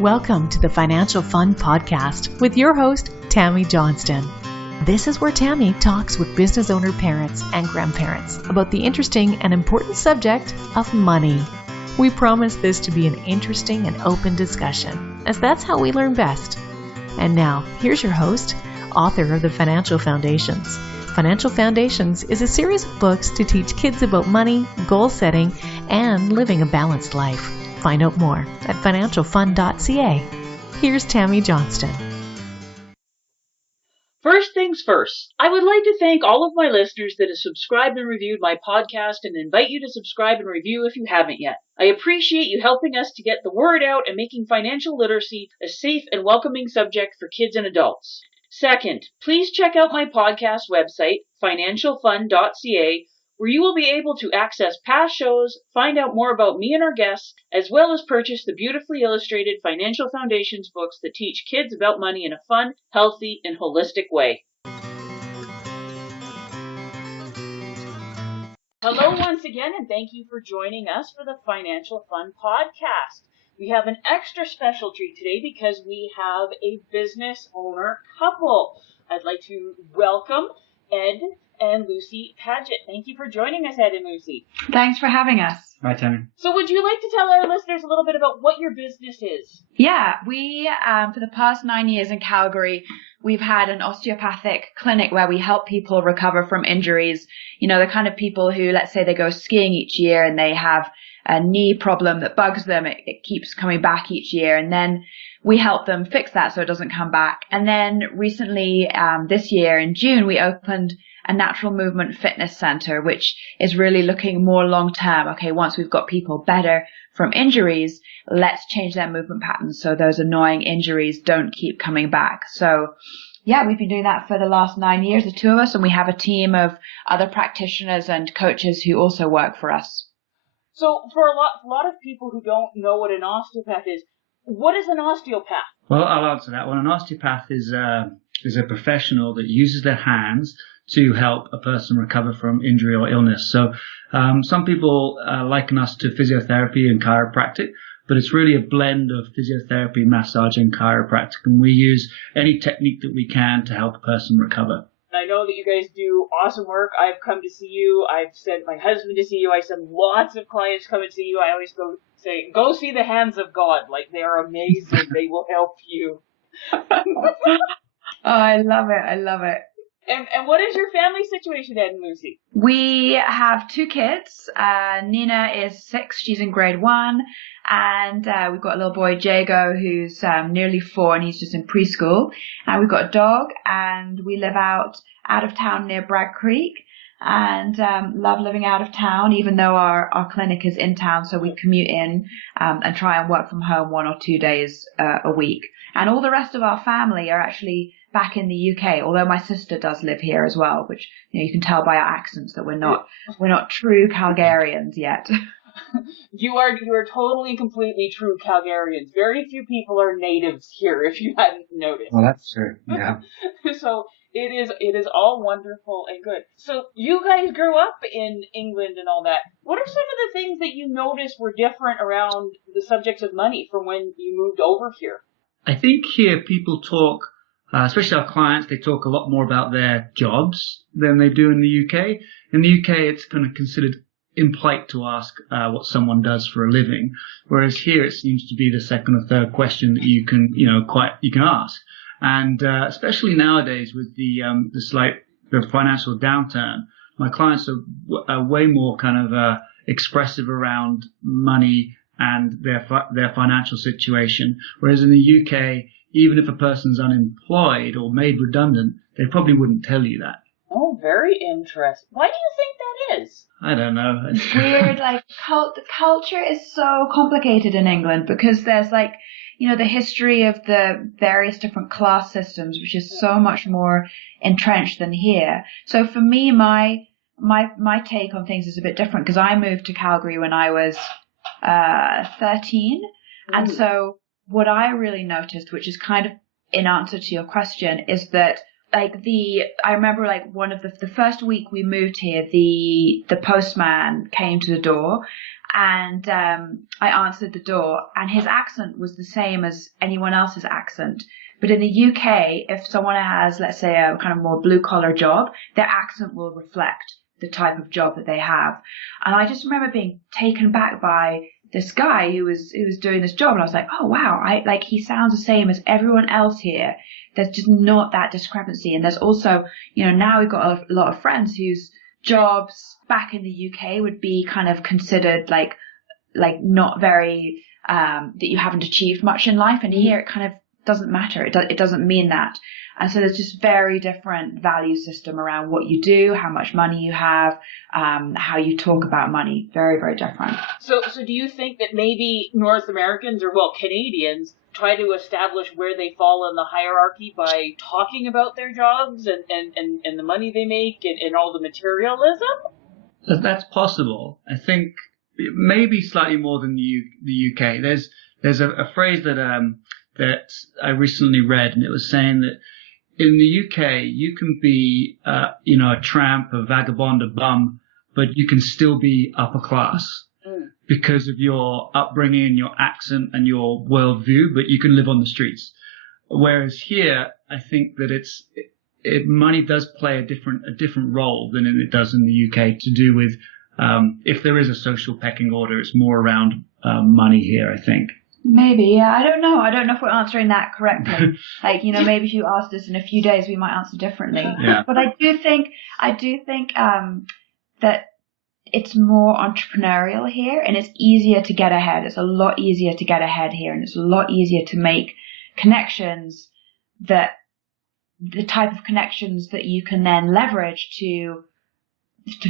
Welcome to the Financial Fun Podcast with your host, Tammy Johnston. This is where Tammy talks with business owner parents and grandparents about the interesting and important subject of money. We promise this to be an interesting and open discussion, as that's how we learn best. And now, here's your host, author of the Financial Foundations. Financial Foundations is a series of books to teach kids about money, goal setting, and living a balanced life. Find out more at financialfun.ca. Here's Tammy Johnston. First things first, I would like to thank all of my listeners that have subscribed and reviewed my podcast and invite you to subscribe and review if you haven't yet. I appreciate you helping us to get the word out and making financial literacy a safe and welcoming subject for kids and adults. Second, please check out my podcast website, financialfun.ca, where you will be able to access past shows, find out more about me and our guests, as well as purchase the beautifully illustrated Financial Foundations books that teach kids about money in a fun, healthy, and holistic way. Hello once again, and thank you for joining us for the Financial Fun Podcast. We have an extra special treat today because we have a business owner couple. I'd like to welcome Ed and Lucy Paget. Thank you for joining us, Ed and Lucy. Thanks for having us. Hi, Tammy. So would you like to tell our listeners a little bit about what your business is? Yeah, we, for the past 9 years in Calgary, we've had an osteopathic clinic where we help people recover from injuries. You know, the kind of people who, let's say they go skiing each year and they have a knee problem that bugs them. It keeps coming back each year. And then we help them fix that so it doesn't come back. And then recently, this year in June, we opened a natural movement fitness center, which is really looking more long term. Okay, once we've got people better from injuries, let's change their movement patterns so those annoying injuries don't keep coming back. So yeah, we've been doing that for the last 9 years, the two of us, and we have a team of other practitioners and coaches who also work for us. So for a lot of people who don't know what an osteopath is, what is an osteopath? Well, I'll answer that one. An osteopath is a professional that uses their hands to help a person recover from injury or illness. So some people liken us to physiotherapy and chiropractic, but it's really a blend of physiotherapy, massage, and chiropractic, and we use any technique that we can to help a person recover. I know that you guys do awesome work. I've come to see you. I've sent my husband to see you. I send lots of clients come and see you. I always go see the hands of God. Like, they are amazing. They will help you. Oh, I love it. I love it. And what is your family situation, Ed and Lucy? We have two kids. Nina is 6. She's in grade 1. And we've got a little boy, Jago, who's nearly 4, and he's just in preschool. And we've got a dog, and we live out of town near Bragg Creek. And love living out of town, even though our clinic is in town. So we commute in and try and work from home 1 or 2 days a week. And all the rest of our family are actually back in the UK, although my sister does live here as well, which, you know, you can tell by our accents that we're not true Calgarians yet. You are totally, completely true Calgarians. Very few people are natives here, if you hadn't noticed. Well, that's true. Yeah. So it is all wonderful and good. So you guys grew up in England and all that. What are some of the things that you noticed were different around the subjects of money from when you moved over here? I think here people talk, especially our clients, they talk a lot more about their jobs than they do in the UK. In the UK, it's kind of considered impolite to ask what someone does for a living, whereas here it seems to be the second or third question that you can ask. And especially nowadays with the financial downturn, my clients are way more kind of expressive around money and their financial situation, whereas in the UK, even if a person's unemployed or made redundant, they probably wouldn't tell you that. Oh, very interesting. Why do you think that is? I don't know. It's weird. Like, the culture is so complicated in England because there's, like, you know, the history of the various different class systems, which is so much more entrenched than here. So for me, my take on things is a bit different because I moved to Calgary when I was 13. And so what I really noticed, which is kind of in answer to your question, is that I remember one of the first week we moved here, the postman came to the door And I answered the door, and his accent was the same as anyone else's accent. But in the UK, if someone has, let's say, a kind of more blue-collar job, their accent will reflect the type of job that they have. And I just remember being taken back by this guy who was doing this job, and I was like, oh wow, he sounds the same as everyone else here. There's just not that discrepancy. And there's also, now we've got a lot of friends whose jobs back in the UK would be kind of considered like not very that you haven't achieved much in life, and here it kind of doesn't matter. It doesn't mean that. And so there's just very different value system around what you do, how much money you have, how you talk about money. Very, very different. So do you think that maybe North Americans or, Canadians try to establish where they fall in the hierarchy by talking about their jobs and the money they make and all the materialism? That's possible. I think maybe slightly more than the UK. There's a phrase that I recently read, and it was saying that in the UK you can be a tramp, a vagabond, a bum, but you can still be upper class because of your upbringing, your accent, and your worldview. But you can live on the streets. Whereas here, I think that money does play a different role than it does in the UK, to do with if there is a social pecking order, it's more around money here, I think. Maybe, yeah. I don't know. I don't know if we're answering that correctly. Maybe if you asked us in a few days, we might answer differently. Yeah. But I do think that it's more entrepreneurial here, and it's easier to get ahead. It's a lot easier to get ahead here, and it's a lot easier to make connections, that the type of connections that you can then leverage to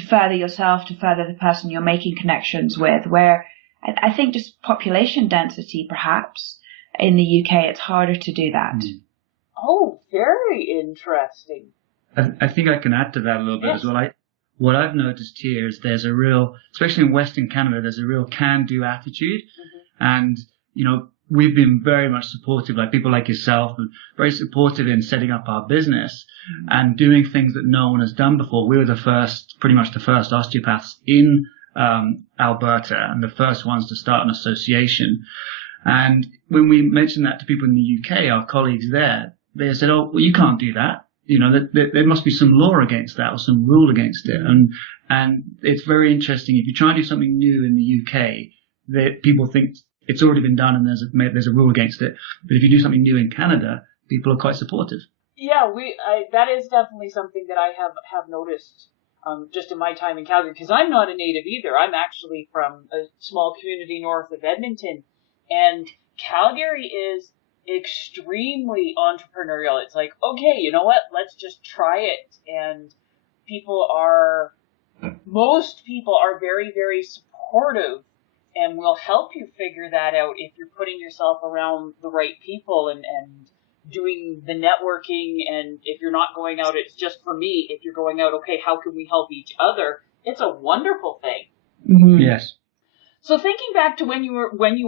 further yourself, to further the person you're making connections with. Where I think just population density, perhaps in the UK, it's harder to do that. Oh, very interesting. I think I can add to that a little bit as well. What I've noticed here is there's a real, especially in Western Canada, there's a real can-do attitude. And, we've been very much supportive, like people like yourself, and very supportive in setting up our business and doing things that no one has done before. We were pretty much the first osteopaths in Alberta, and the first ones to start an association. And when we mentioned that to people in the UK, our colleagues there, they said, oh, well, you can't do that. There must be some law against that or some rule against it. And it's very interesting. If you try and do something new in the UK, that people think it's already been done and there's a rule against it. But if you do something new in Canada, people are quite supportive. Yeah, that is definitely something that I have noticed just in my time in Calgary, because I'm not a native either. I'm actually from a small community north of Edmonton, and Calgary is extremely entrepreneurial. It's like, okay, you know what? Let's just try it. And most people are very, very supportive and will help you figure that out if you're putting yourself around the right people and doing the networking. And if you're not going out, it's just for me. If you're going out, okay, how can we help each other? It's a wonderful thing. Mm-hmm. Yes. So thinking back to when you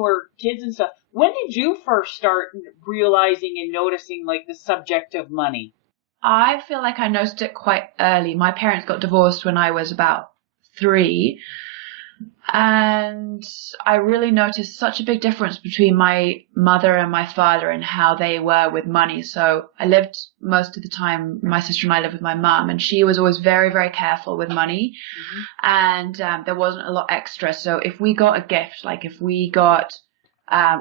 were kids and stuff, when did you first start realizing and noticing the subject of money? I feel like I noticed it quite early. My parents got divorced when I was about 3. And I really noticed such a big difference between my mother and my father and how they were with money. So I lived most of the time, my sister and I lived with my mum, and she was always very, very careful with money. And there wasn't a lot extra. So if we got a gift, if we got,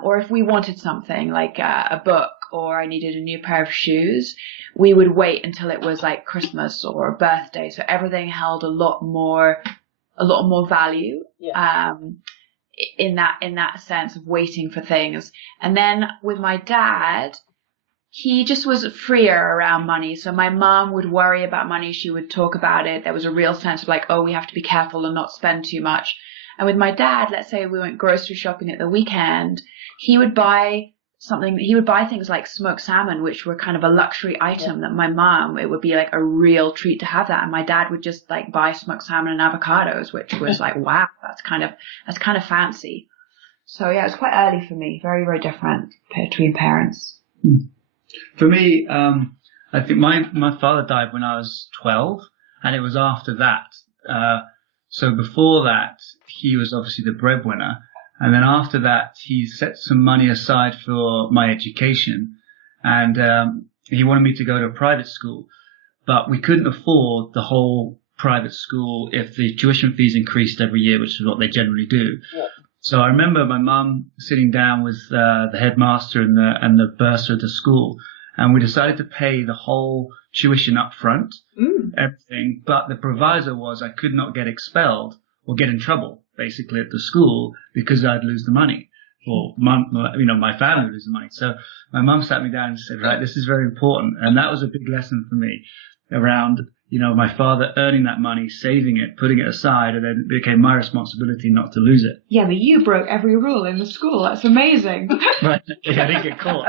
or if we wanted something like a book, or I needed a new pair of shoes, we would wait until it was Christmas or a birthday. So everything held a lot more value, in that sense of waiting for things. And then with my dad, he just was freer around money. So my mom would worry about money. She would talk about it. There was a real sense of oh, we have to be careful and not spend too much. And with my dad, let's say we went grocery shopping at the weekend, he would buy things like smoked salmon, which were kind of a luxury item that my mom, it would be a real treat to have that. And my dad would just buy smoked salmon and avocados, which was wow, that's kind of fancy. So yeah, it was quite early for me. Very, very different between parents. For me, I think my father died when I was 12, and it was after that. So before that, he was obviously the breadwinner. And then after that, he set some money aside for my education. And he wanted me to go to a private school. But we couldn't afford the whole private school if the tuition fees increased every year, which is what they generally do. Yeah. So I remember my mum sitting down with the headmaster and the bursar of the school, and we decided to pay the whole tuition up front, everything. But the proviso was I could not get expelled or get in trouble, basically, at the school because I'd lose the money. Or my family would lose the money. So my mum sat me down and said, right, this is very important. And that was a big lesson for me around, my father earning that money, saving it, putting it aside, and then it became my responsibility not to lose it. Yeah, but you broke every rule in the school. That's amazing. Right. I didn't get caught.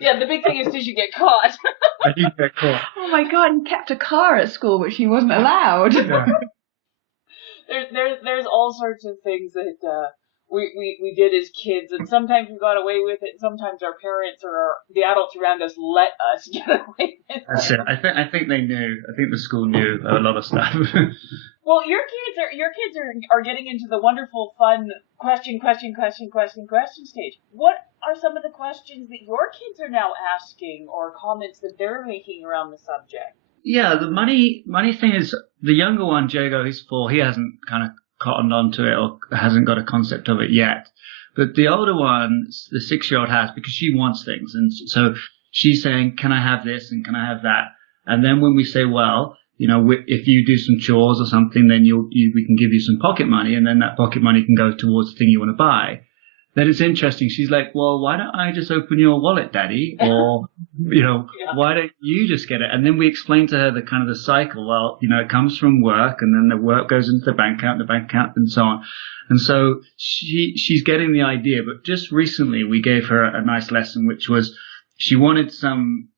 Yeah, the big thing is, did you get caught? I didn't get caught. Oh my God, he kept a car at school, which he wasn't allowed. Yeah. There's all sorts of things that we did as kids, and sometimes we got away with it, and sometimes our parents or the adults around us let us get away with it. That's it. I think they knew. I think the school knew a lot of stuff. Well, your kids are getting into the wonderful, fun question stage. What are some of the questions that your kids are now asking, or comments that they're making around the subject? Yeah, the money thing is, the younger one, Jago, he's 4. He hasn't kind of cottoned onto it or hasn't got a concept of it yet. But the older one, the 6-year-old, has, because she wants things. And so she's saying, can I have this and can I have that? And then when we say, well, if you do some chores or something, then we can give you some pocket money, and then that pocket money can go towards the thing you want to buy. Then it's interesting. She's like, well, why don't I just open your wallet, Daddy? Or, why don't you just get it? And then we explain to her the kind of the cycle. Well, it comes from work, and then the work goes into the bank account, and so on. And so she's getting the idea. But just recently we gave her a nice lesson, which was she wanted some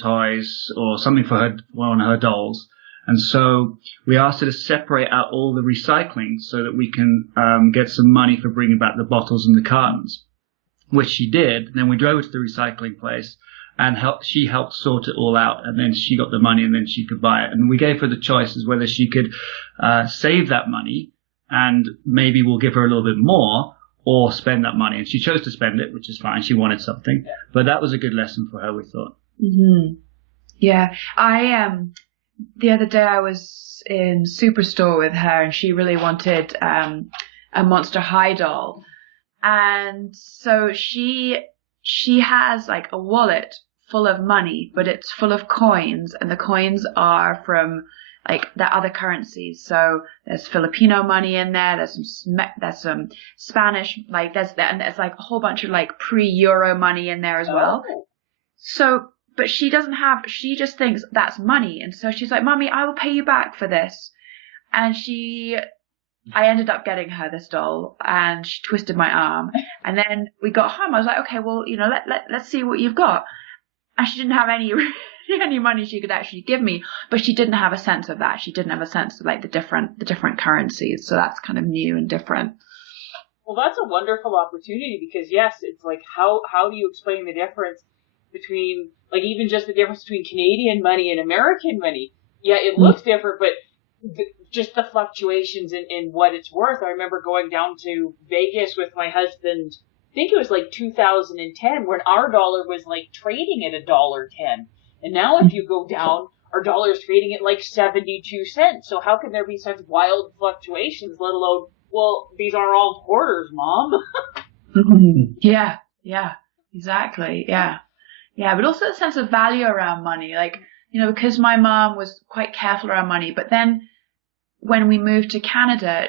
toys or something for one of her dolls. And so we asked her to separate out all the recycling so that we can get some money for bringing back the bottles and the cartons, which she did. And then we drove her to the recycling place, and she helped sort it all out. And then she got the money, and then she could buy it. And we gave her the choice as whether she could save that money, and maybe we'll give her a little bit more, or spend that money. And she chose to spend it, which is fine. She wanted something. But that was a good lesson for her, we thought. Mm-hmm. Yeah. The other day I was in Superstore with her, and she really wanted a Monster High doll. And so she has like a wallet full of money, but it's full of coins, and the coins are from like the other currencies. So there's Filipino money in there, there's some Spanish, and there's like a whole bunch of like pre-Euro money in there as well. So but she just thinks that's money. And so she's like, Mommy, I will pay you back for this. And I ended up getting her this doll, and she twisted my arm. And then we got home. I was like, okay, well, let's see what you've got. And she didn't have any money she could actually give me, but she didn't have a sense of that. She didn't have a sense of like the different currencies. So that's kind of new and different. Well, that's a wonderful opportunity, because yes, it's like, how do you explain the difference between, like, even just the difference between Canadian money and American money? Yeah, it looks different, but just the fluctuations in what it's worth. I remember going down to Vegas with my husband, I think it was like 2010, when our dollar was like trading at $1.10. And now if you go down, our dollar is trading at like 72 cents. So how can there be such wild fluctuations, let alone, well, these are all quarters, Mom? Yeah, exactly, yeah. Yeah, but also a sense of value around money. Like, because my mom was quite careful around money, but then when we moved to Canada,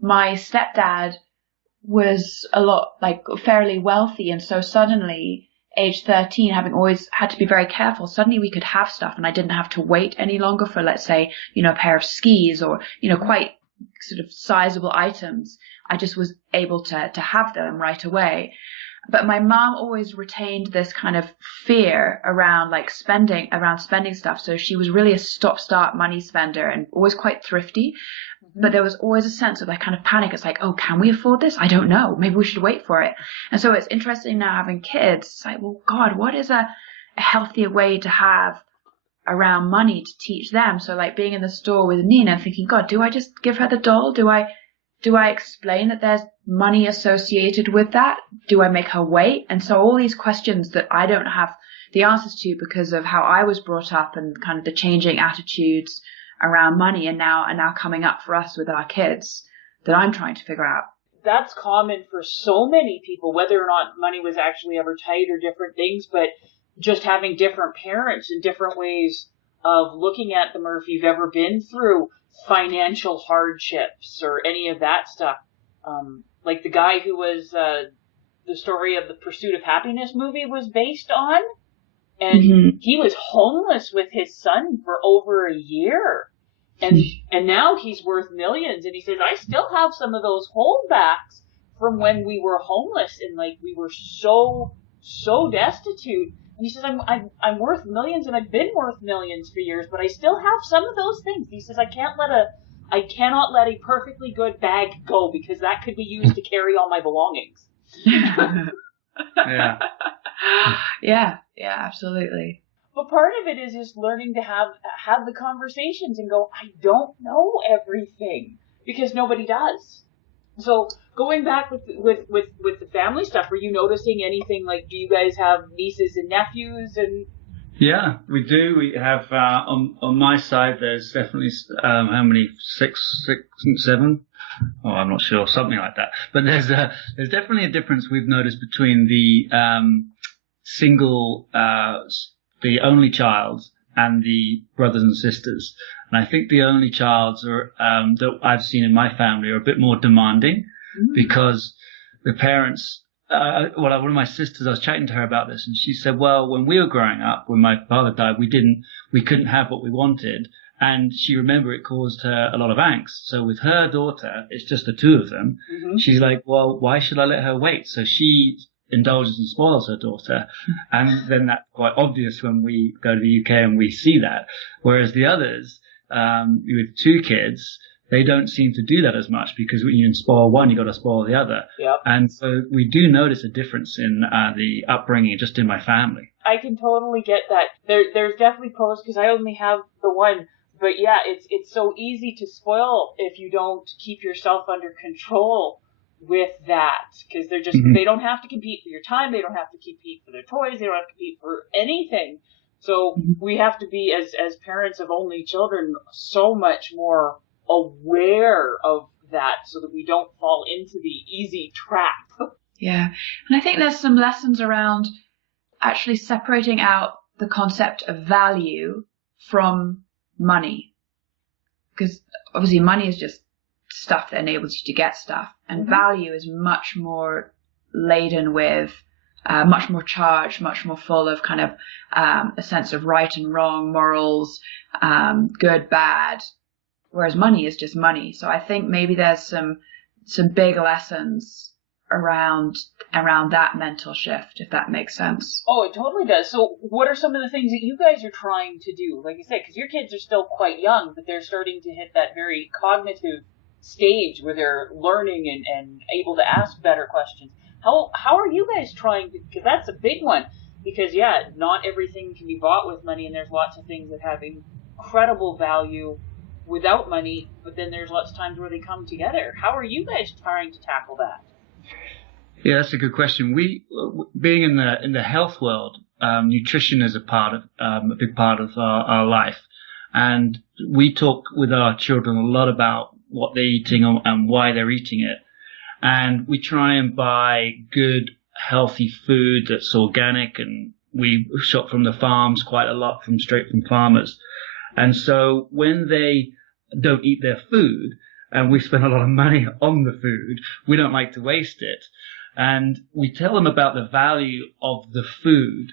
my stepdad was fairly wealthy. And so suddenly, age 13, having always had to be very careful, suddenly we could have stuff, and I didn't have to wait any longer for, let's say, a pair of skis or, quite sort of sizable items. I just was able to have them right away. But my mom always retained this kind of fear around spending stuff. So she was really a stop-start money spender and always quite thrifty. But there was always a sense of kind of panic. It's like, oh, can we afford this? I don't know. Maybe we should wait for it. And so it's interesting now having kids. It's like, well, God, what is a healthier way to have around money to teach them? So being in the store with Nina, thinking, God, do I just give her the doll? Do I Do I explain that there's money associated with that? Do I make her wait? And so all these questions that I don't have the answers to because of how I was brought up and kind of the changing attitudes around money are now coming up for us with our kids that I'm trying to figure out. That's common for so many people, whether or not money was actually ever tight or different things, but just having different parents and different ways of looking at them, or if you've ever been through financial hardships or any of that stuff. Like the guy who was the story of the Pursuit of Happiness movie was based on, and he was homeless with his son for over a year. And now he's worth millions. And he says, I still have some of those holdbacks from when we were homeless and like we were so destitute. And he says, I'm worth millions and I've been worth millions for years, but I still have some of those things. He says, I cannot let a perfectly good bag go because that could be used to carry all my belongings. Yeah, absolutely. But part of it is just learning to have the conversations and go, I don't know everything, because nobody does. So going back with the family stuff, were you noticing anything? Like, do you guys have nieces and nephews? And yeah, we do. We have on my side. There's definitely how many? Six and seven. Oh, I'm not sure, something like that. But there's definitely a difference we've noticed between the single. The only child and the brothers and sisters. And I think the only childs are, that I've seen in my family are a bit more demanding because the parents, one of my sisters, I was chatting to her about this and she said, well, when we were growing up, when my father died, we couldn't have what we wanted. And she remembered it caused her a lot of angst. So with her daughter, it's just the two of them. She's like, well, why should I let her wait? So she indulges and spoils her daughter, and then that's quite obvious when we go to the UK and we see that. Whereas the others, with two kids, they don't seem to do that as much because when you spoil one, you got to spoil the other. Yep. And so we do notice a difference in the upbringing just in my family. I can totally get that. There's definitely pros because I only have the one. But yeah, it's so easy to spoil if you don't keep yourself under control with that, because they're just they don't have to compete for your time, they don't have to compete for their toys, they don't have to compete for anything. So we have to be, as parents of only children, so much more aware of that so that we don't fall into the easy trap. Yeah, and I think there's some lessons around actually separating out the concept of value from money, because obviously money is just stuff that enables you to get stuff, and value is much more laden with much more charged, much more full of kind of a sense of right and wrong, morals, good, bad, whereas money is just money. So I think maybe there's some big lessons around that mental shift, if that makes sense. Oh, it totally does. So what are some of the things that you guys are trying to do? Like you said, because your kids are still quite young, but they're starting to hit that very cognitive stage where they're learning and able to ask better questions. How are you guys trying to, because that's a big one, because yeah, not everything can be bought with money, and there's lots of things that have incredible value without money, but then there's lots of times where they come together. How are you guys trying to tackle that? Yeah, that's a good question. We, being in the health world, nutrition is a big part of our life, and we talk with our children a lot about what they're eating and why they're eating it. And we try and buy good, healthy food that's organic, and we shop from the farms quite a lot, straight from farmers. And so when they don't eat their food, and we spend a lot of money on the food, we don't like to waste it. And we tell them about the value of the food.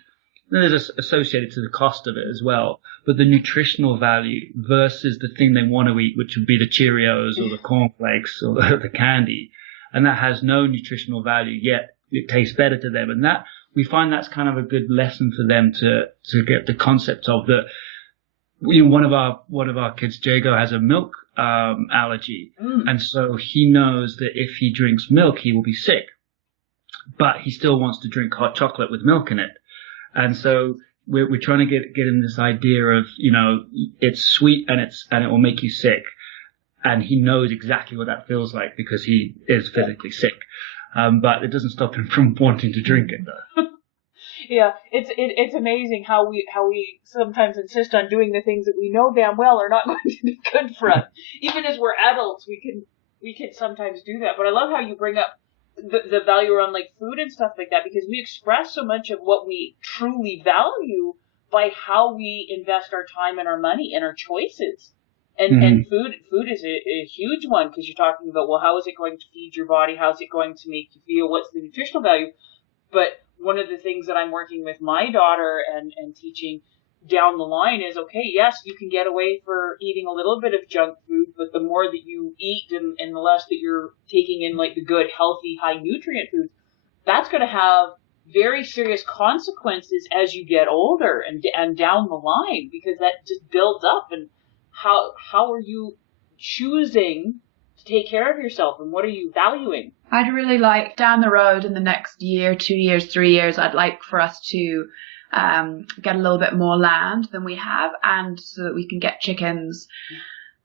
There's associated to the cost of it as well, but the nutritional value versus the thing they want to eat, which would be the Cheerios or the cornflakes or the candy, and that has no nutritional value, yet it tastes better to them. And that, we find that's kind of a good lesson for them to get the concept of that. One of our kids, Jago, has a milk allergy, and so he knows that if he drinks milk, he will be sick, but he still wants to drink hot chocolate with milk in it. And so we're trying to get him this idea of, it's sweet and it will make you sick. and he knows exactly what that feels like because he is physically sick. But it doesn't stop him from wanting to drink it, though. Yeah, it's amazing how we sometimes insist on doing the things that we know damn well are not going to be good for us. Even as we're adults, we can sometimes do that. But I love how you bring up the value around like food and stuff like that, because we express so much of what we truly value by how we invest our time and our money and our choices. And food is a huge one, because you're talking about, well, how is it going to feed your body? How is it going to make you feel? What's the nutritional value? But one of the things that I'm working with my daughter and teaching down the line is, okay, yes, you can get away for eating a little bit of junk food, but the more that you eat and the less that you're taking in like the good, healthy, high nutrient foods, that's going to have very serious consequences as you get older and down the line, because that just builds up. And how are you choosing to take care of yourself, and what are you valuing? I'd really like down the road in the next year, 2 years, 3 years, I'd like for us to get a little bit more land than we have, and so that we can get chickens.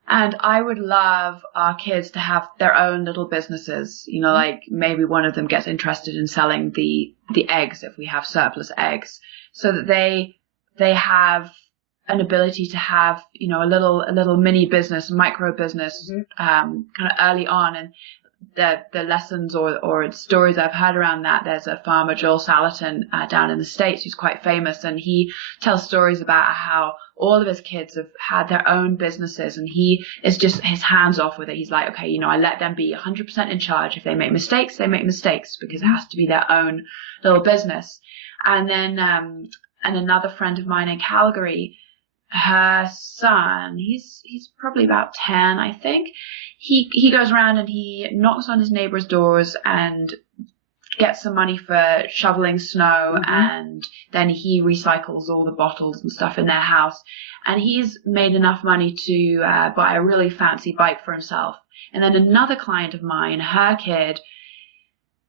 And I would love our kids to have their own little businesses, you know, like maybe one of them gets interested in selling the eggs if we have surplus eggs, so that they have an ability to have, you know, a little mini business, micro business, kind of early on. And the lessons or stories I've heard around that, there's a farmer, Joel Salatin, down in the States, who's quite famous, and he tells stories about how all of his kids have had their own businesses, and he is just his hands off with it. He's like, okay, you know, I let them be 100% in charge. If they make mistakes, they make mistakes, because it has to be their own little business. And then and another friend of mine in Calgary, her son, he's probably about 10, I think. He goes around and he knocks on his neighbors' doors and gets some money for shoveling snow, and then he recycles all the bottles and stuff in their house. And he's made enough money to buy a really fancy bike for himself. And then another client of mine,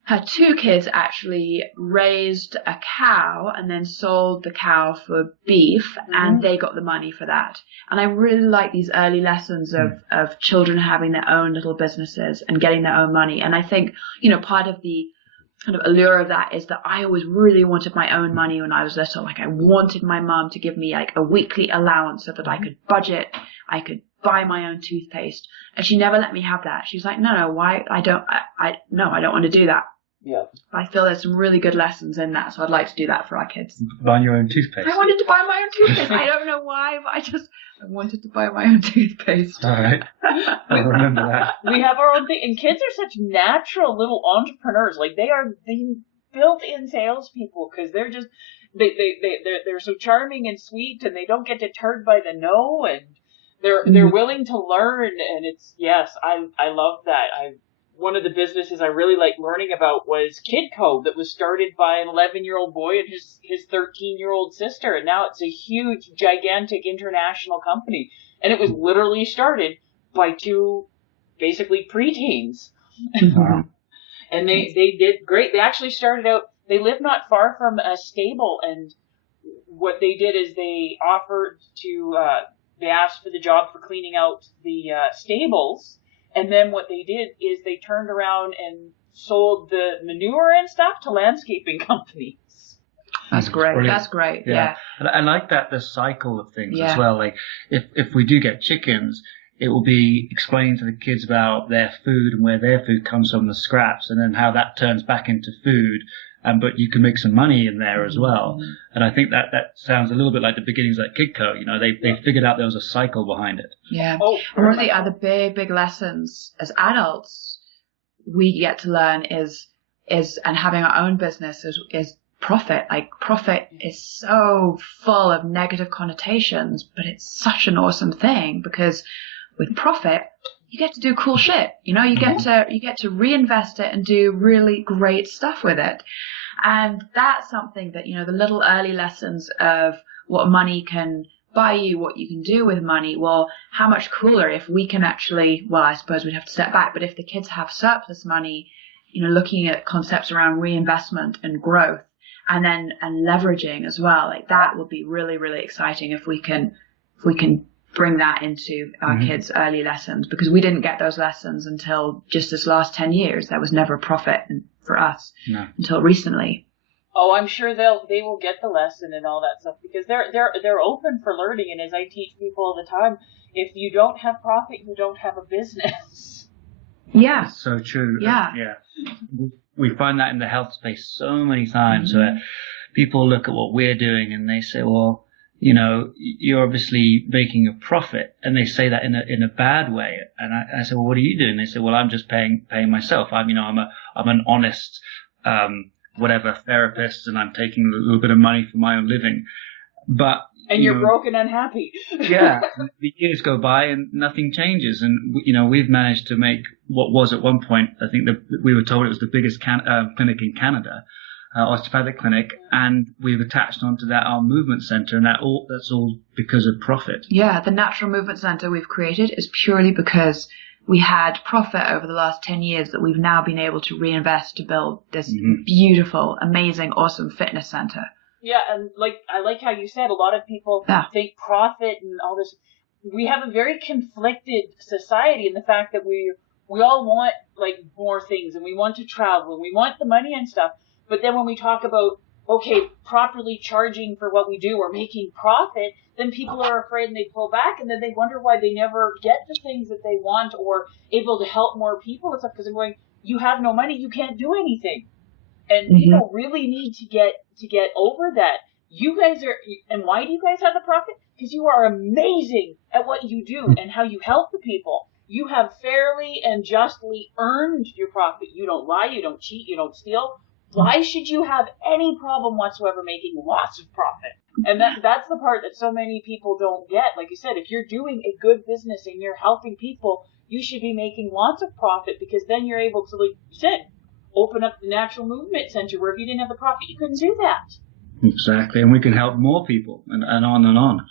her two kids actually raised a cow and then sold the cow for beef, and they got the money for that. And I really like these early lessons of children having their own little businesses and getting their own money. And I think, you know, part of the kind of allure of that is that I always really wanted my own money when I was little. Like, I wanted my mom to give me like a weekly allowance so that I could budget, I could buy my own toothpaste. And she never let me have that. She was like, no, why? I don't want to do that. Yeah. I feel there's some really good lessons in that, so I'd like to do that for our kids. Buying your own toothpaste. I wanted to buy my own toothpaste. I don't know why, but I wanted to buy my own toothpaste. All right. I'll remember that. We have our own thing, and kids are such natural little entrepreneurs. Like, they are the built-in salespeople, because they're just they're so charming and sweet, and they don't get deterred by the no, and they're willing to learn. And it's, yes, I love that. One of the businesses I really liked learning about was Kidco, that was started by an 11-year-old boy and his 13-year-old sister. And now it's a huge, gigantic international company. And it was literally started by two, basically, preteens. And they did great. They actually started out, they lived not far from a stable. And what they did is they offered to, they asked for the job for cleaning out the stables. And then what they did is they turned around and sold the manure and stuff to landscaping companies. That's great. Brilliant. That's great. Yeah. And I like that, the cycle of things as well. Like, if we do get chickens, it will be explaining to the kids about their food and where their food comes from, the scraps, and then how that turns back into food. But you can make some money in there as well. And I think that sounds a little bit like the beginnings at Kidco. You know, they figured out there was a cycle behind it. Yeah. And one of the other big lessons as adults we get to learn is and having our own business is profit. Like, profit is so full of negative connotations, but it's such an awesome thing, because with profit, you get to do cool shit. You know, you get to reinvest it and do really great stuff with it. And that's something that, you know, the little early lessons of what money can buy you, what you can do with money. Well, how much cooler if we can actually, well, I suppose we'd have to step back, but if the kids have surplus money, you know, looking at concepts around reinvestment and growth and leveraging as well, like, that would be really, really exciting if we can bring that into our kids' early lessons, because we didn't get those lessons until just this last 10 years. There was never a profit for us until recently. Oh, I'm sure they will get the lesson and all that stuff, because they're open for learning. And as I teach people all the time, if you don't have profit, you don't have a business. Yeah. That's so true. Yeah. We find that in the health space so many times where people look at what we're doing and they say, well, you know, you're obviously making a profit, and they say that in a bad way. And I say, well, what are you doing? They say, well, I'm just paying myself. I'm an honest, whatever therapist, and I'm taking a little bit of money for my own living. But you're broke and unhappy. Yeah, the years go by and nothing changes, and we've managed to make what was at one point, I think that we were told it was the biggest clinic in Canada, osteopathic clinic, and we've attached onto that our movement center, and that's all because of profit. Yeah, the natural movement center we've created is purely because we had profit over the last 10 years that we've now been able to reinvest to build this beautiful, amazing, awesome fitness center. Yeah, and I like how you said, a lot of people think profit and all this. We have a very conflicted society in the fact that we all want more things, and we want to travel, and we want the money and stuff. But then when we talk about, okay, properly charging for what we do or making profit, then people are afraid and they pull back, and then they wonder why they never get the things that they want or able to help more people and stuff, because they're going, you have no money, you can't do anything. And people really need to get over that. You guys are, and why do you guys have the profit? Because you are amazing at what you do and how you help the people. You have fairly and justly earned your profit. You don't lie, you don't cheat, you don't steal. Why should you have any problem whatsoever making lots of profit? And that's the part that so many people don't get. Like you said, if you're doing a good business and you're helping people, you should be making lots of profit, because then you're able to, like you said, open up the natural movement center, where if you didn't have the profit, you couldn't do that. Exactly, and we can help more people, and on and on.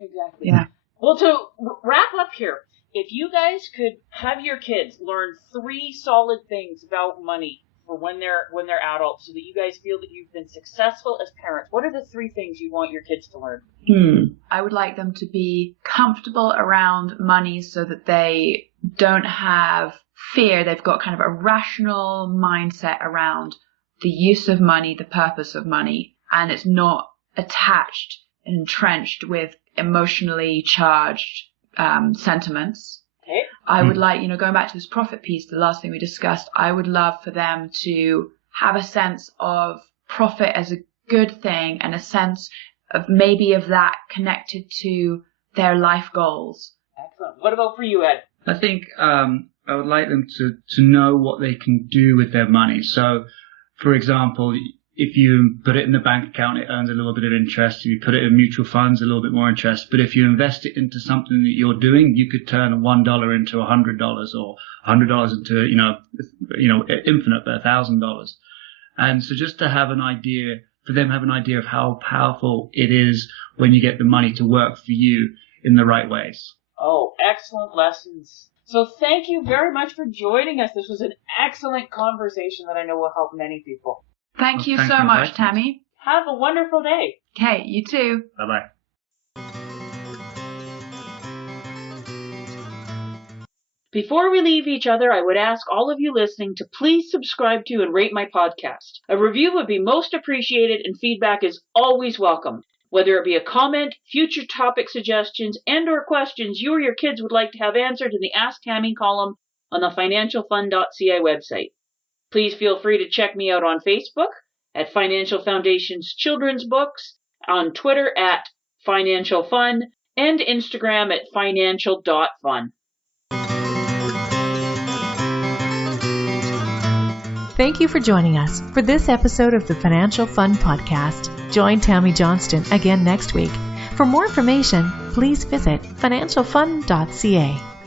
Exactly. Yeah. Well, to wrap up here, if you guys could have your kids learn 3 solid things about money for when they're adults, so that you guys feel that you've been successful as parents, what are the 3 things you want your kids to learn? I would like them to be comfortable around money so that they don't have fear. They've got kind of a rational mindset around the use of money, the purpose of money, and it's not attached and entrenched with emotionally charged sentiments. Okay. I would like, going back to this profit piece, the last thing we discussed, I would love for them to have a sense of profit as a good thing, and a sense of that connected to their life goals. Excellent. What about for you, Ed? I think I would like them to know what they can do with their money. So, for example, if you put it in the bank account, it earns a little bit of interest. If you put it in mutual funds, a little bit more interest. But if you invest it into something that you're doing, you could turn $1 into $100, or $100 into, infinite, but $1,000. And so just to have an idea, for them have an idea of how powerful it is when you get the money to work for you in the right ways. Oh, excellent lessons. So thank you very much for joining us. This was an excellent conversation that I know will help many people. Thank you so much, Tammy. Have a wonderful day. Okay, you too. Bye-bye. Before we leave each other, I would ask all of you listening to please subscribe to and rate my podcast. A review would be most appreciated, and feedback is always welcome. Whether it be a comment, future topic suggestions, and/or questions you or your kids would like to have answered in the Ask Tammy column on the financialfund.ca website. Please feel free to check me out on Facebook at Financial Foundation's Children's Books, on Twitter at Financial Fund, and Instagram at financial.fun. Thank you for joining us for this episode of the Financial Fund Podcast. Join Tammy Johnston again next week. For more information, please visit financialfund.ca.